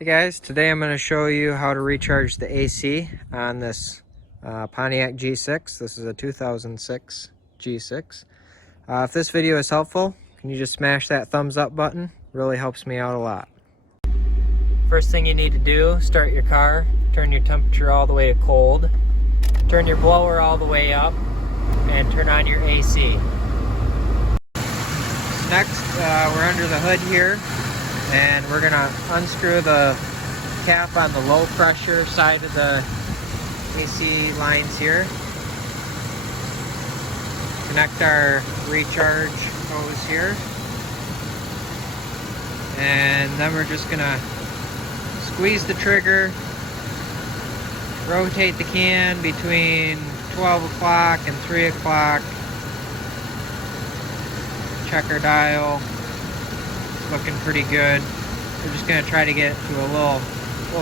Hey guys, today I'm going to show you how to recharge the AC on this Pontiac G6. This is a 2006 G6. If this video is helpful, can you just smash that thumbs up button? Really helps me out a lot. First thing you need to do, start your car, turn your temperature all the way to cold, turn your blower all the way up, and turn on your AC. Next, we're under the hood here, and we're going to unscrew the cap on the low pressure side of the AC lines here. Connect our recharge hose here. And then we're just going to squeeze the trigger, rotate the can between 12 o'clock and 3 o'clock. Check our dial. It's looking pretty good. We're just going to try to get to a little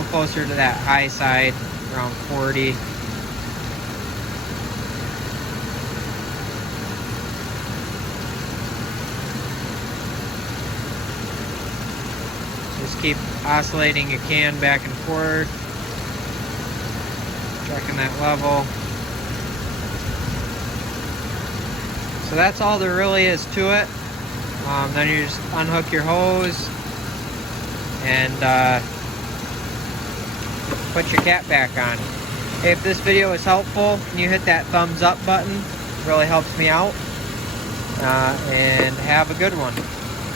closer to that high side, around 40. Just keep oscillating your can back and forth, checking that level. So that's all there really is to it. Then you just unhook your hose and put your cap back on. Hey, if this video is helpful, can you hit that thumbs up button? It really helps me out. And have a good one.